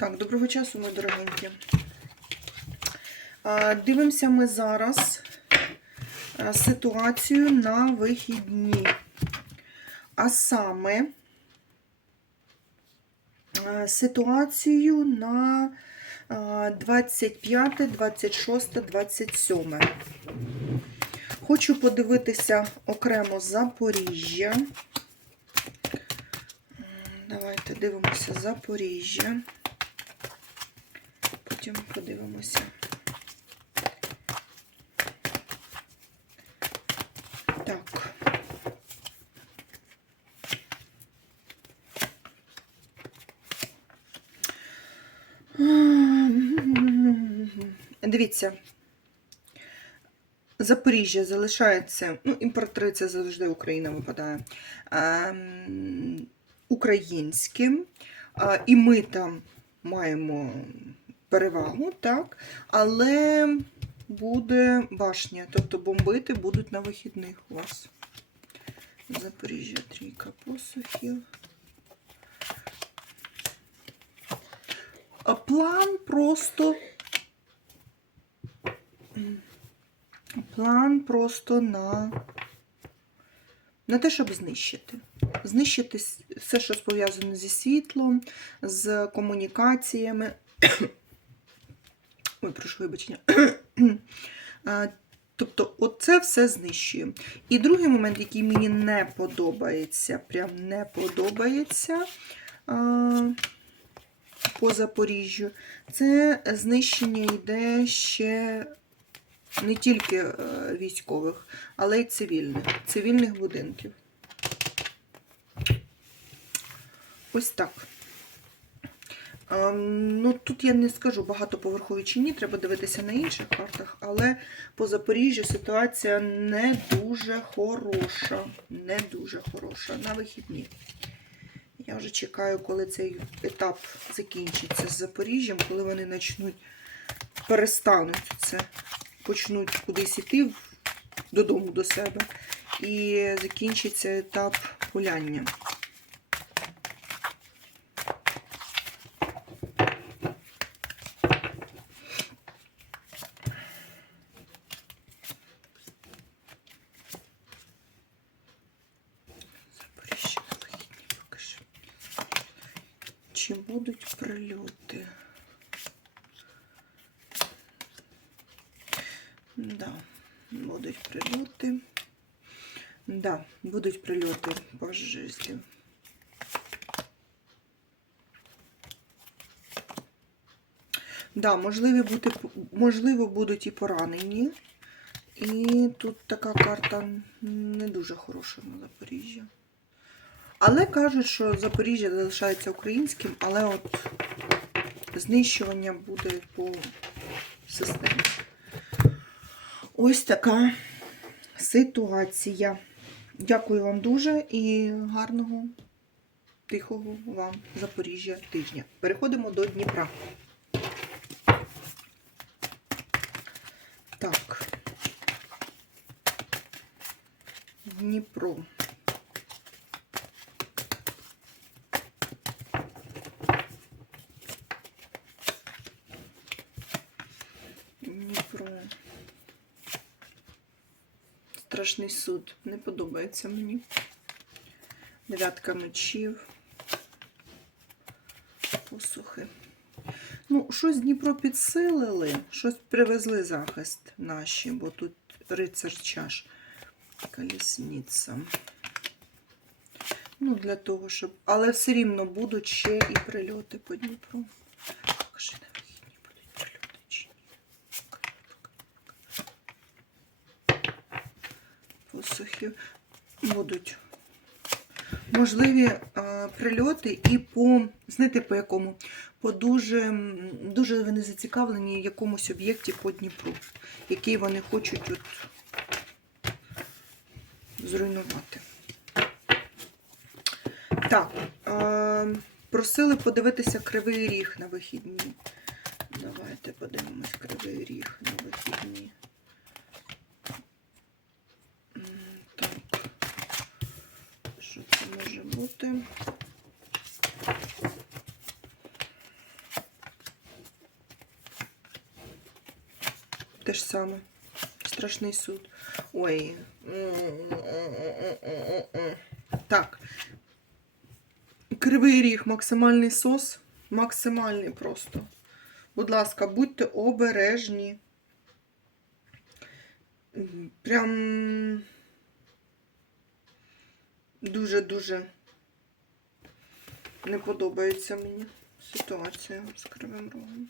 Так, доброго часу, мої дорогенькі. Дивимося ми зараз ситуацію на вихідні. А саме ситуацію на 25, 26, 27. Хочу подивитися окремо Запоріжжя. Давайте дивимося Запоріжжя. Потім подивимося. Так. Дивіться. Запоріжжя залишається, ну, імператриця завжди Україна випадає, ем, українським, і ми там маємо перевагу, так, але буде башня, тобто бомбити будуть на вихідних у вас. Запоріжжя трійка посухів. План просто. План просто на, на те, щоб знищити. Знищити все, що пов'язане зі світлом, з комунікаціями. Ой, прошу вибачення. Тобто, оце все знищує. І другий момент, який мені не подобається, прям не подобається по Запоріжжю, це знищення йде ще не тільки е, військових, але й цивільних, цивільних будинків. Ось так. Ем, Ну, тут я не скажу багатоповерхові чи ні, треба дивитися на інших картах, але по Запоріжжю ситуація не дуже хороша. Не дуже хороша на вихідні. Я вже чекаю, коли цей етап закінчиться з Запоріжжям, коли вони почнуть перестануть це, почнуть кудись іти додому до себе. І закінчиться етап гуляння. Запоріжжя на вихідні покажи. Чи будуть прильоти? Да, будуть прильоти. Да, будуть прильоти по жезлі. Да, можливі бути, можливо, будуть і поранені. І тут така карта не дуже хороша на Запоріжжя. Але кажуть, що Запоріжжя залишається українським, але от знищування буде по системі. Ось така ситуація. Дякую вам дуже і гарного, тихого вам Запоріжжя тижня. Переходимо до Дніпра. Так. Дніпро. Страшний суд. Не подобається мені. Дев'ятка мечів. Посухи. Ну, щось Дніпро підсилили, щось привезли захист наші, бо тут рицар чаш. Колісниця. Ну, для того, щоб. Але все рівно будуть ще і прильоти по Дніпру. Покажи, на вихідні будуть прильоти чи ні. Посухи будуть. Можливі е, прильоти і по, знаєте, по якому? По дуже, дуже вони зацікавлені якомусь об'єкті по Дніпру, який вони хочуть от зруйнувати. Так, е, просили подивитися кривий ріг на вихідні. Давайте подивимось кривий ріг на вихідні. може бути. Те ж саме. Страшний суд. Ой. Так. Кривий ріг, максимальний сос. Максимальний просто. Будь ласка, будьте обережні. Прям дуже-дуже не подобається мені ситуація з кривим рогом.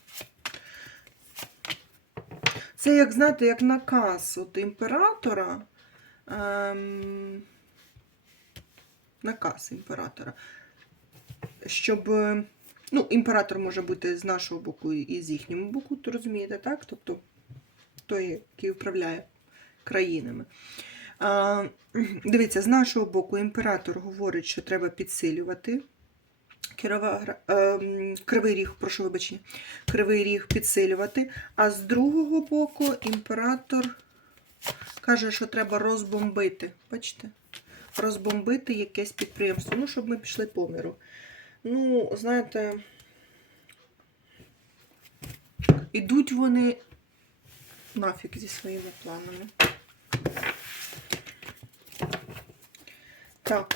Це, як знаєте, як наказ от імператора. Ем, наказ імператора. Щоб. Ну, імператор може бути з нашого боку і з їхнього боку, то розумієте, так? Тобто той, який управляє країнами. Дивіться, з нашого боку імператор говорить, що треба підсилювати. Кірова, ем, кривий ріг, прошу вибачення, кривий ріг підсилювати. А з другого боку імператор каже, що треба розбомбити. Бачите? Розбомбити якесь підприємство. Ну, щоб ми пішли по миру. Ну, знаєте, ідуть вони нафіг зі своїми планами. Так.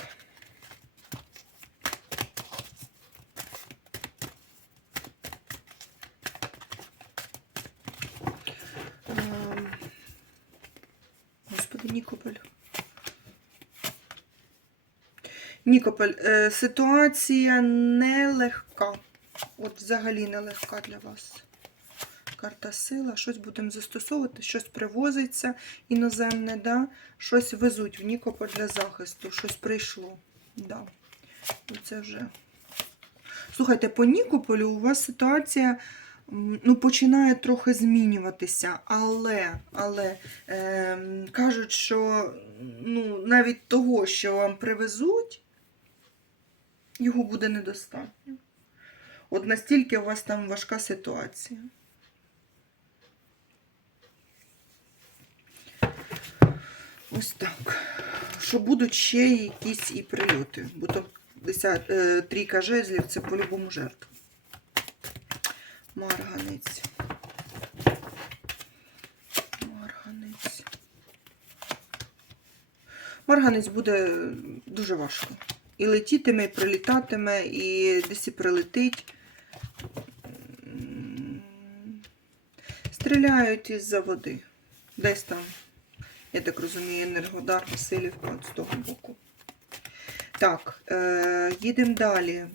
Ем, Господи, Нікополь. Нікополь, е, ситуація нелегка. От взагалі нелегка для вас. Карта сила, щось будемо застосовувати, щось привозиться іноземне, да? щось везуть в Нікополь для захисту, щось прийшло. Да. Це вже. Слухайте, по Нікополю у вас ситуація ну, починає трохи змінюватися, але, але ем, кажуть, що ну, навіть того, що вам привезуть, його буде недостатньо. От настільки у вас там важка ситуація. Ось так. Що будуть ще якісь і прильоти. Бо то е, трійка жезлів це по-любому жертва. Марганець. Марганець. Марганець буде дуже важко. І летітиме, і прилітатиме, і десь і прилетить. Стріляють із-за води. Десь там, я так розумію, Енергодар, от з того боку. Так, е, їдемо далі.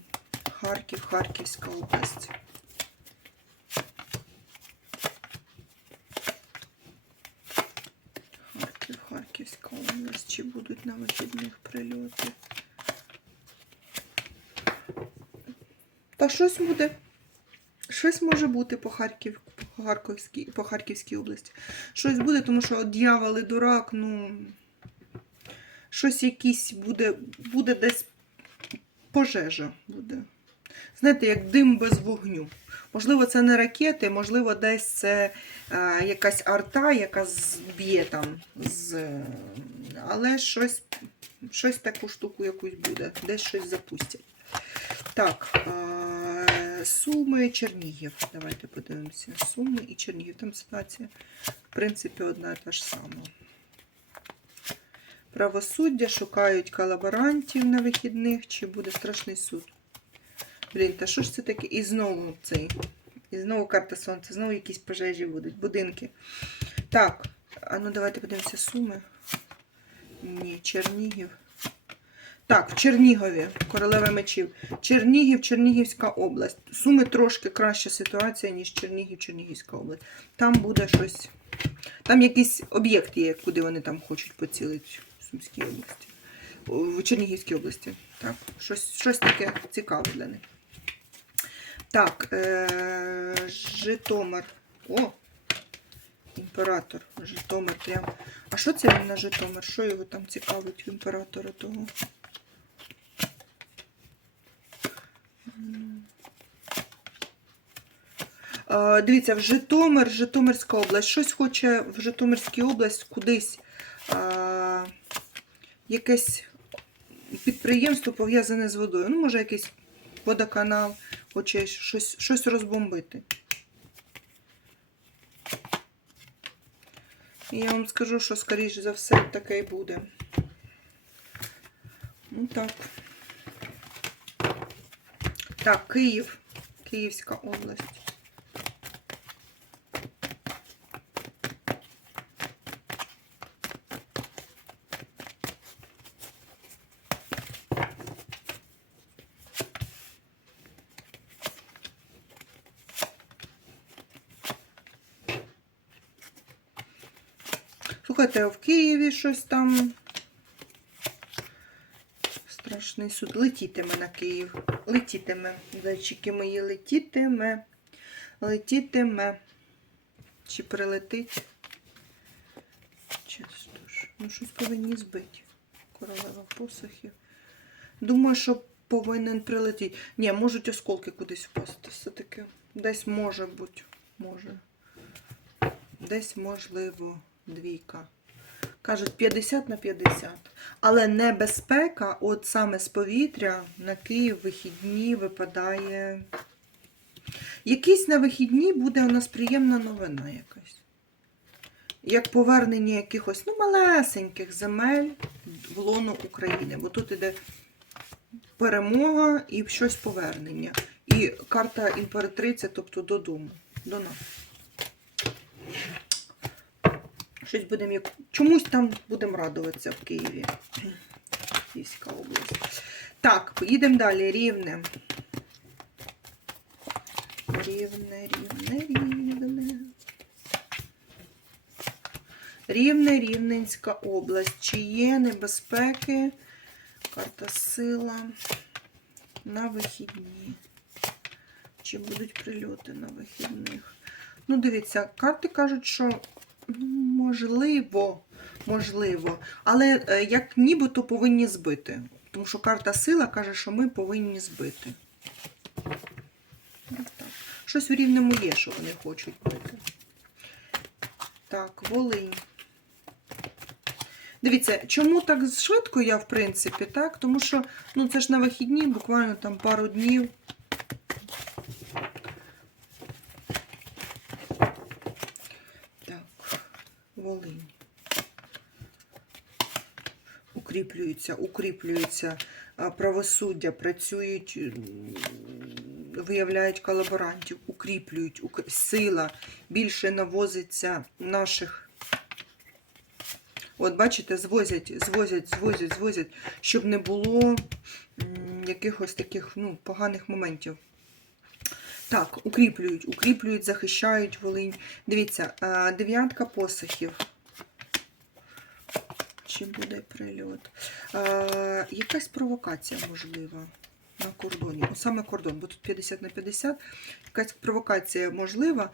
Харків, Харківська область. Харків, Харківська область. Чи будуть на вихідних прильоти? Та щось буде. Щось може бути по, Харків, по, Харківській, по Харківській області. Щось буде, тому що дьявол і дурак, ну. Щось якийсь буде, буде десь пожежа буде. Знаєте, як дим без вогню. Можливо, це не ракети, можливо, десь це е, якась арта, яка зб'є там. З, але щось, щось таку штуку якусь буде, десь щось запустять. Так, е, Суми, Чернігів. Давайте подивимося. Суми і Чернігів. Там ситуація, в принципі, одна і та ж сама. Правосуддя шукають колаборантів на вихідних, чи буде страшний суд. Блін, та що ж це таке? І знову цей. І знову карта сонця, знову якісь пожежі будуть, будинки. Так, а ну давайте подивимося суми. Ні, Чернігів. Так, в Чернігові, королева мечів. Чернігів, Чернігівська область. Суми трошки краща ситуація, ніж Чернігів, Чернігівська область. Там буде щось. Там якийсь об'єкт є, куди вони там хочуть поцілити в Сумській області. В Чернігівській області. Так, щось, щось таке цікаве для них. Так, е- Житомир. О! Імператор. Житомир прям. А що це на Житомир? Що його там цікавить в імператора того? Дивіться, в Житомир, Житомирська область. Щось хоче в Житомирській область кудись а, якесь підприємство пов'язане з водою. Ну, може, якийсь водоканал, хоче щось, щось розбомбити. І я вам скажу, що, скоріш за все, таке і буде. Ну так. Так, Київ. Київська область. Слухайте, а в Києві щось там. Страшний суд. Летітиме на Київ. Летітиме. Зайчики мої летітиме. Летітиме. Чи прилетить? Часто ж. Ну, щось повинні збити. Королева посохів. Думаю, що повинен прилетіти. Ні, можуть осколки кудись впасти. Все-таки. Десь може бути. Може. Десь можливо двійка. Кажуть 50 на 50. Але небезпека, от саме з повітря, на Київ вихідні випадає. Якийсь на вихідні буде у нас приємна новина якась. Як повернення якихось ну, малесеньких земель в лоно України. Бо тут іде перемога і щось повернення. І карта імператриця, тобто додому, до нас. Щось будемо чомусь там будемо радуватися в Києві. Київська область. Так, поїдемо далі. Рівне. Рівне, рівне, рівне. Рівне, Рівненська область. Чи є небезпеки? Карта сила на вихідні. Чи будуть прильоти на вихідних? Ну, дивіться, карти кажуть, що Можливо, можливо. Але е, як нібито повинні збити. Тому що карта сила каже, що ми повинні збити. Так. Щось у рівному є, що вони хочуть бити. Так, Волинь. Дивіться, чому так швидко я, в принципі, так? Тому що ну, це ж на вихідні, буквально там пару днів. Так, Волинь. Укріплюється, укріплюється правосуддя, працюють, виявляють колаборантів, укріплюють, ук- сила більше навозиться наших. От, бачите, звозять, звозять, звозять, звозять, щоб не було якихось таких ну, поганих моментів. Так, укріплюють, укріплюють, захищають Волинь. Дивіться, дев'ятка посохів. Чи буде прильот? А, якась провокація можлива на кордоні. О, саме кордон, бо тут 50 на 50. Якась провокація можлива.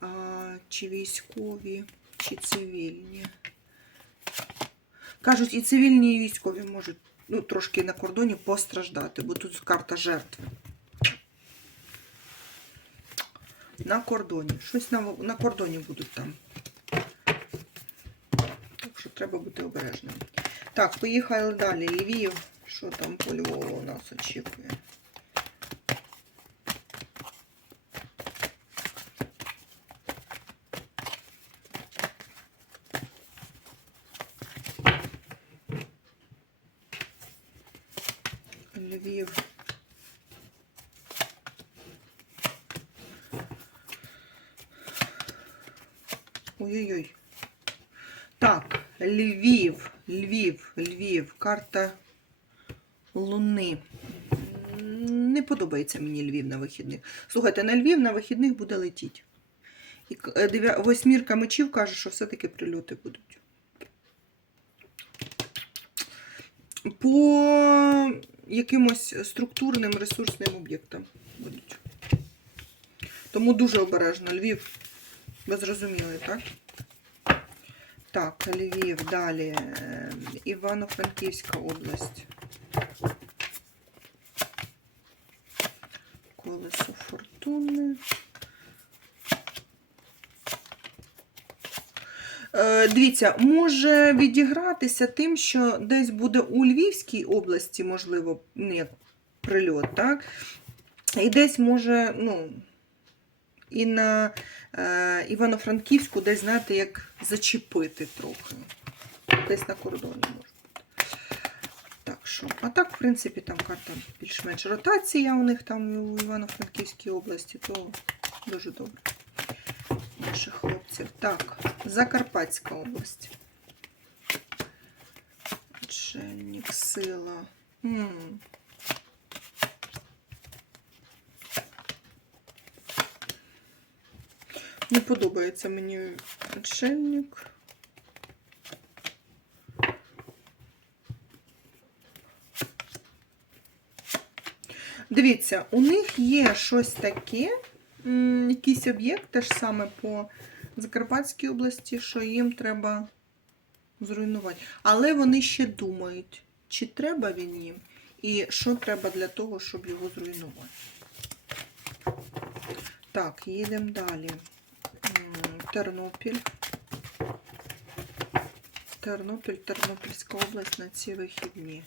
А, чи військові, чи цивільні. Кажуть, і цивільні, і військові можуть ну, трошки на кордоні постраждати, бо тут карта жертви. На кордоні. Щось на, на кордоні будуть там. Треба бути обережним. Так, поїхали далі. Львів. Що там по Львову у нас очікує? Львів. Ой-ой-ой. Так, Львів, Львів, Львів, карта Луни. Не подобається мені Львів на вихідних. Слухайте, на Львів на вихідних буде летіти. І е, восьмірка мечів каже, що все-таки прильоти будуть. По якимось структурним ресурсним об'єктам будуть. Тому дуже обережно. Львів, ви зрозуміли, так? Так, Львів, далі. е, Івано-Франківська область. Колесо фортуни. Е, Дивіться, може відігратися тим, що десь буде у Львівській області, можливо, ну, як прильот, так? І десь може, ну, і на е, Івано-Франківську десь, знаєте, як зачепити трохи. Десь на кордоні бути. Так що, а так, в принципі, там карта більш-менш ротація у них там у Івано-Франківській області, то дуже добре. Наших хлопців. Так, Закарпатська область. Чельник, сила. Не подобається мені отшельник. Дивіться, у них є щось таке, якийсь об'єкт, те ж саме по Закарпатській області, що їм треба зруйнувати. Але вони ще думають, чи треба він їм, і що треба для того, щоб його зруйнувати. Так, їдемо далі. Тернопіль. Тернопіль, Тернопільська область на ці вихідні.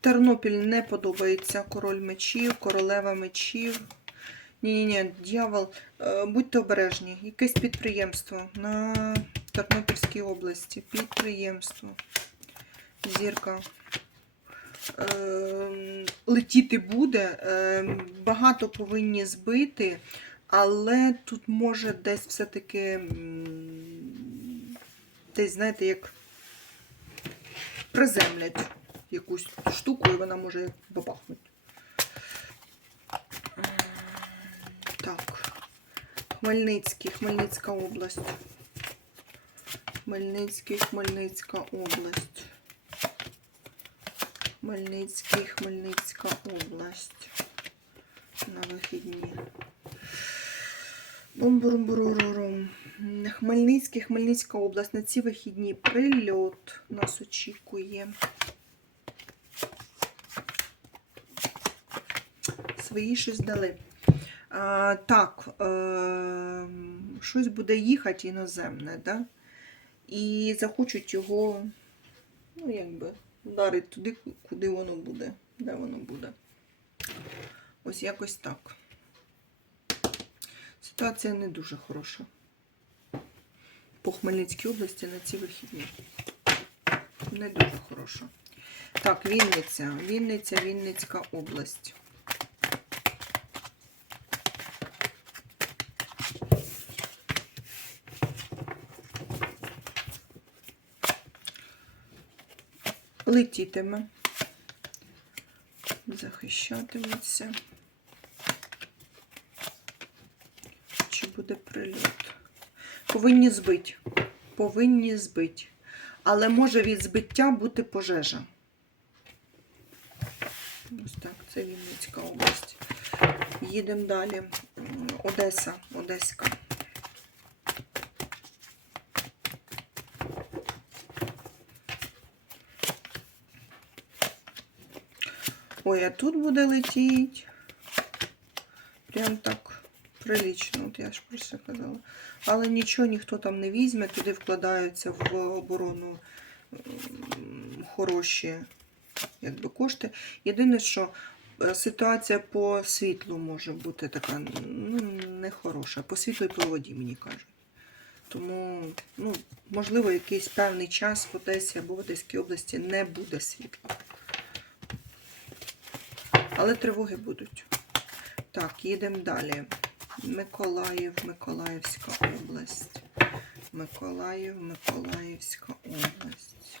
Тернопіль не подобається король мечів, королева мечів. Ні-ні-ні, дьявол, е, будьте обережні. Якесь підприємство на Тернопільській області. Підприємство. Зірка. Е, летіти буде. Е, багато повинні збити, але тут може десь все-таки десь, знаєте, як приземлять якусь штуку, і вона може бабахнути. Так. Хмельницький, Хмельницька область. Хмельницький, Хмельницька область. Хмельницький, Хмельницька область. На вихідні. Бум-бурум-бурурурум. Хмельницький, Хмельницька область. На ці вихідні прильот нас очікує. Свої щось дали. А, так, е, щось буде їхати іноземне, да? і захочуть його, ну, якби, вдарити туди, куди воно буде, де воно буде. Ось якось так. Ситуація не дуже хороша. По Хмельницькій області на ці вихідні. Не дуже хороша. Так, Вінниця. Вінниця, Вінницька область. Летітиме. Захищатиметься. Чи буде прильот? Повинні збити. Повинні збити. Але може від збиття бути пожежа. Ось так, це Вінницька область. Їдемо далі. Одеса, Одеська. Ой, а тут буде летіть. Прям так прилічно, от я ж про це казала. Але нічого ніхто там не візьме, туди вкладаються в оборону хороші якби, кошти. Єдине, що е, ситуація по світлу може бути така ну, нехороша. По світлу і по воді, мені кажуть. Тому, ну, можливо, якийсь певний час в Одесі або в Одеській області не буде світла. Але тривоги будуть. Так, їдемо далі. Миколаїв, Миколаївська область. Миколаїв, Миколаївська область.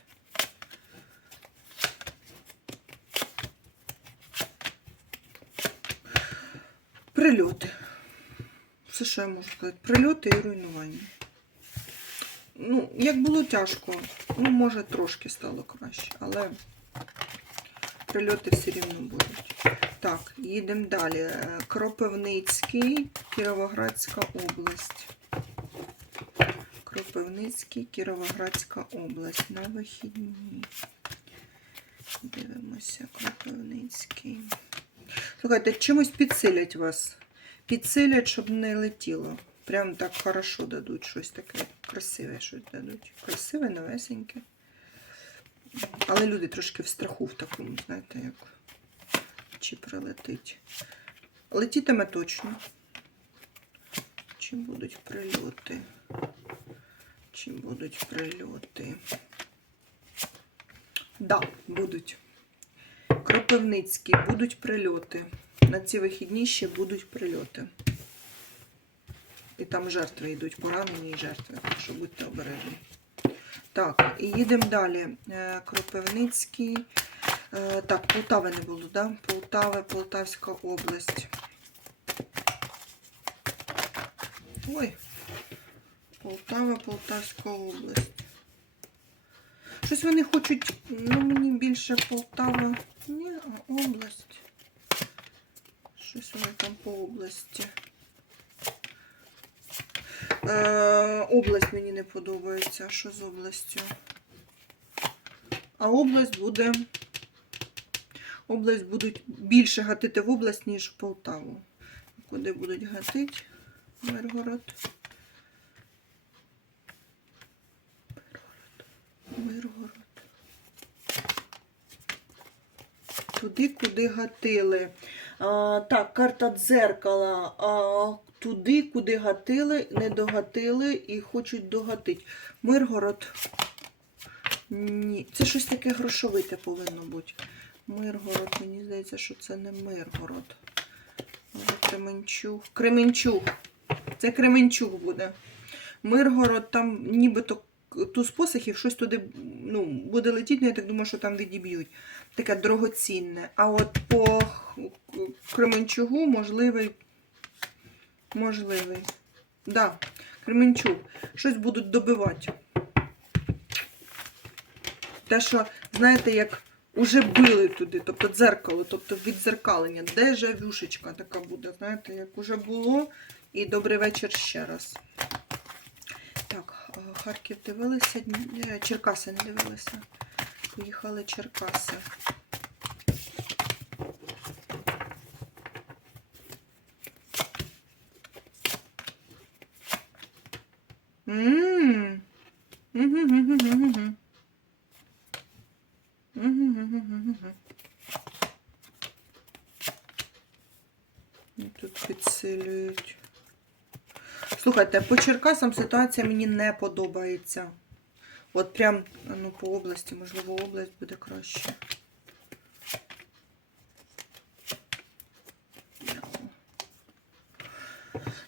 Прильоти. Все, що я можу сказати. Прильоти і руйнування. Ну, як було тяжко, ну, може, трошки стало краще, але прильоти все рівно будуть. Так, їдемо далі. Е, Кропивницький, Кіровоградська область. Кропивницький, Кіровоградська область. На вихідні. Дивимося, Кропивницький. Слухайте, чимось підсилять вас. Підсилять, щоб не летіло. Прям так хорошо дадуть щось таке красиве, щось дадуть. Красиве, новесеньке. Але люди трошки в страху в такому, знаєте, як чи прилетить. Летітиме точно. Чи будуть прильоти? Чи будуть прильоти? Да, будуть. Кропивницький, будуть прильоти. На ці вихідні ще будуть прильоти. І там жертви йдуть, поранені і жертви, так що будьте обережні. Так, і їдемо далі. Е, Кропивницький. Е, Так, Полтави не було, да? Полтава, Полтавська область. Ой. Полтава, Полтавська область. Щось вони хочуть, ну мені більше Полтава. Ні, а область. Щось вони там по області. Е, область мені не подобається. Що з областю? А область буде. Область будуть більше гатити в область, ніж в Полтаву. Куди будуть гатити? Миргород. Миргород. Туди, куди гатили. А, так, карта дзеркала. А, туди, куди гатили, не догатили і хочуть догатити. Миргород. Ні, це щось таке грошовите повинно бути. Миргород, мені здається, що це не Миргород. Може, Кременчуг. Кременчуг. Це Кременчуг буде. Миргород, там нібито туз посохів, щось туди ну, буде летіти, ну, я так думаю, що там відіб'ють. Таке дорогоцінне. А от по Кременчугу можливий. Можливий. Да, Кременчуг. Щось будуть добивати. Те, що, знаєте, як уже били туди, тобто дзеркало, тобто відзеркалення, дежавюшечка така буде, знаєте, як уже було. І добрий вечір ще раз. Так, е, Харків дивилися, Черкаси не дивилися. Поїхали Черкаси. Ммм. Мгм-гм-гм-гм-гм. Мгм-гм-гм-гм-гм. І Тут підсилюють. Слухайте, по Черкасам ситуація мені не подобається. От прям ну, по області, можливо, область буде краще.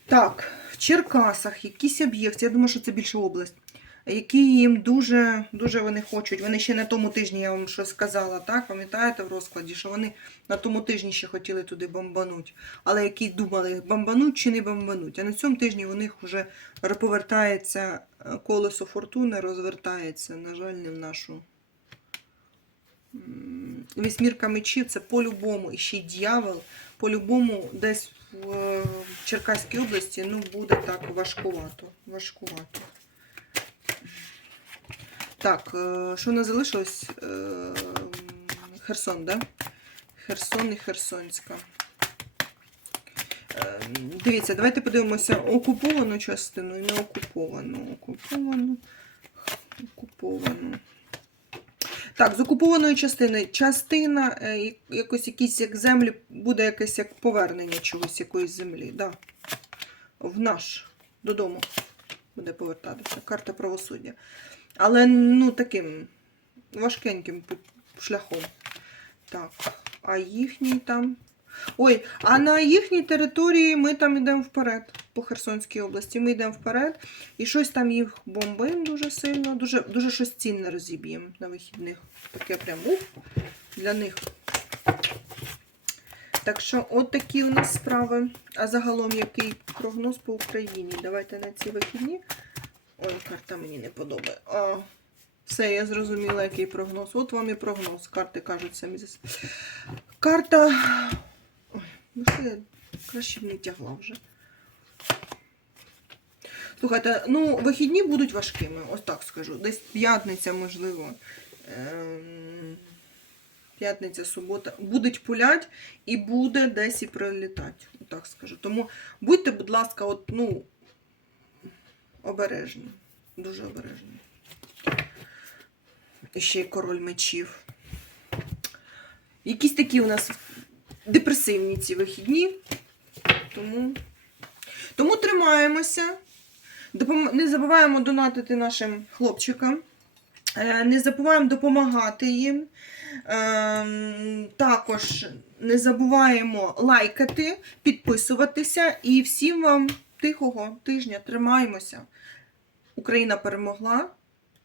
Так, в Черкасах якийсь об'єкт, я думаю, що це більше область, які їм дуже, дуже вони хочуть. Вони ще на тому тижні, я вам що сказала, так? Пам'ятаєте в розкладі, що вони на тому тижні ще хотіли туди бомбануть. Але які думали, бомбануть чи не бомбануть. А на цьому тижні у них вже повертається е, колесо фортуни, розвертається, на жаль, не в нашу. Вісьмірка мечів це по-любому, і ще й дьявол, по-любому десь в е, Черкаській області ну, буде так важкувато. важкувато. Так, е, що не залишилось? Е, Херсон, да? Херсон і Херсонська. Е, Дивіться, давайте подивимося окуповану частину і не окуповану. Окуповану. Окуповану. Так, з окупованої частини. Частина, якось якісь як землі, буде якесь як повернення чогось, якоїсь землі. Да. В наш додому буде повертатися. Карта правосуддя. Але ну таким важкеньким шляхом. Так, а їхній там. Ой, а на їхній території ми там йдемо вперед, по Херсонській області. Ми йдемо вперед, і щось там їх бомбимо дуже сильно, дуже, дуже щось цінне розіб'ємо на вихідних. Таке прям ух, для них. Так що, от такі у нас справи. А загалом який прогноз по Україні? Давайте на ці вихідні. Ой, карта мені не подобає. А, все, я зрозуміла, який прогноз. От вам і прогноз. Карти кажуть самі за. Карта. Ой, ну що я краще б не тягла вже. Слухайте, ну, вихідні будуть важкими, ось так скажу. Десь п'ятниця, можливо. Ем, П'ятниця, субота. Будуть пулять і буде десь і прилітати. Отак скажу. Тому будьте, будь ласка, от, ну, обережні. Дуже обережні. І ще й король мечів. Якісь такі у нас депресивні ці вихідні. Тому, тому тримаємося. Не забуваємо донатити нашим хлопчикам. Е, Не забуваємо допомагати їм. Ем, Також не забуваємо лайкати, підписуватися. І всім вам тихого тижня тримаємося. Україна перемогла,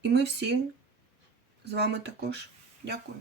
і ми всі з вами також. Дякую.